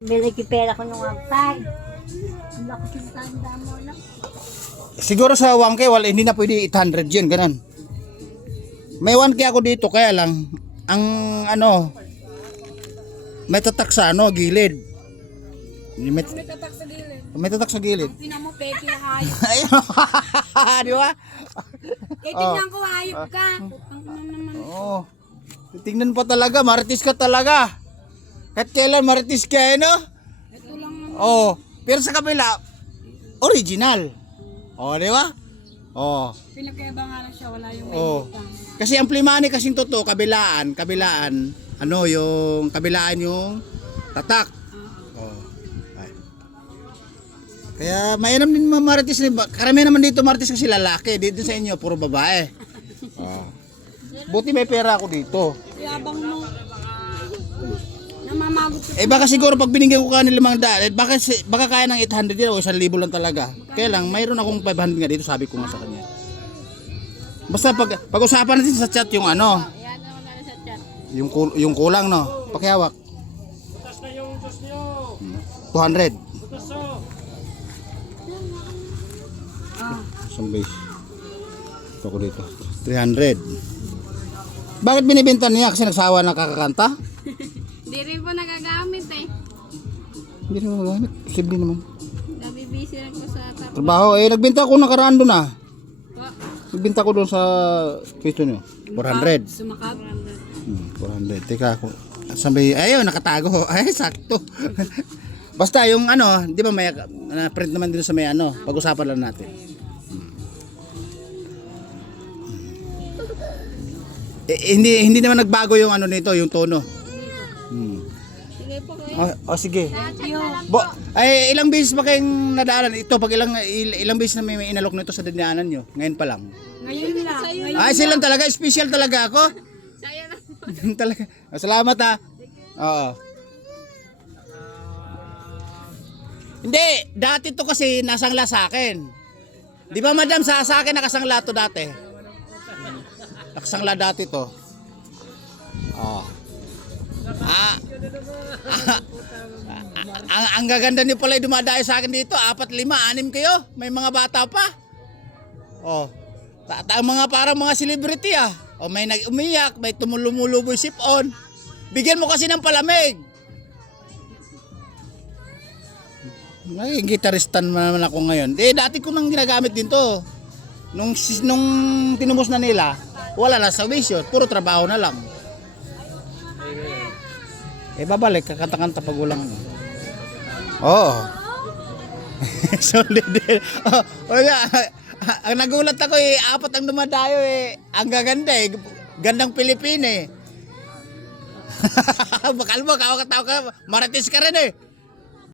Bili ko pera ko nung agpag. Ang lakas ng tanda mo lang. Siguro sa 1K, wala, hindi na pwede 800 yun, ganun. May 1K ako dito, kaya lang, ang ano, may tatak sa ano, gilid. May tatak sa gilid. May tatak sa gilid. Ang pinamo peki na hayop. Ayun, di ba? Tingnan ko hayop ka. Oo. Tingnan pa talaga, maritis ka talaga. Kahit kailan maritis ka, no? Ito lang naman. Oo. Pero sa kabila, original. Oo, di ba? Oo. Pinagkaiba nga lang siya, wala yung may Oo. utang. Kasi ang Plimani kasing totoo, kabilaan, ano, yung kabilaan yung tatak. Oo. Ay. Kaya mainam din mga maritis. Karamihan naman dito maritis kasi lalaki. Dito sa inyo, puro babae. Oo. Buti may pera ako dito. Yabang mo. Namamagot ko. Baka siguro pag binigyan ko kanila $500, baka kaya ng 800 yan o 1,000 lang talaga. Kaya lang, mayroon akong 500 nga dito, sabi ko nga sa kanya. Basta pag-usapan natin sa chat yung ano, Yan ako na sa chat. yung kulang, no? Pakihawak. 200. Isang base. Ito ko dito. 300. Bakit binibenta niya? Kasi nagsawa na kakakanta? Hindi rin po nagagamit eh. Hindi naman magamit. Posible naman. Nabibisi lang ko sa tapos. Trabaho, nagbenta ko nakaraan doon ah. Po. Nagbenta ko doon sa pwesto nyo. 400. Sumakap. 400. Teka ako. Sabi, ayun, nakatago. Ay, sakto. Basta yung ano, di ba may print naman dito sa may ano, pag-usapan lang natin. Hindi naman nagbago yung ano nito, yung tono. Sige po kayo. Sige. Thank you. Ay, ilang beses pa kayong nadaanan ito? Pag ilang beses na may inalok nito sa dinaanan nyo? Ngayon pa lang. Ngayon lang. Ngayon. Ay, silang talaga. Special talaga ako. Sa'yo lang. Talaga. Salamat ha. Oo. Hindi, dati to kasi nasangla sa akin. Di ba madam, sa akin nakasangla to dati. Nakasangla dati to. Oh. Ang gaganda niyo pala yung dumadayo sa akin dito. 4, 5, 6 kayo. May mga bata pa. Oh. Mga parang mga celebrity ah. O may nag-umiyak, may tumulumuloboy sip-on. Bigyan mo kasi ng palamig. Ay, gitaristan naman ako ngayon. Dati ko nang ginagamit din to. Nung tinubos na nila, wala na sa wisyo. Puro trabaho na lang. Babalik, kakanta-kanta pag ulang. Oo. Solid din. Ang nagulat ako 4 ang dumadayo Ang gaganda Gandang Pilipina Bakal mo, kawak-tawa ka, marites ka rin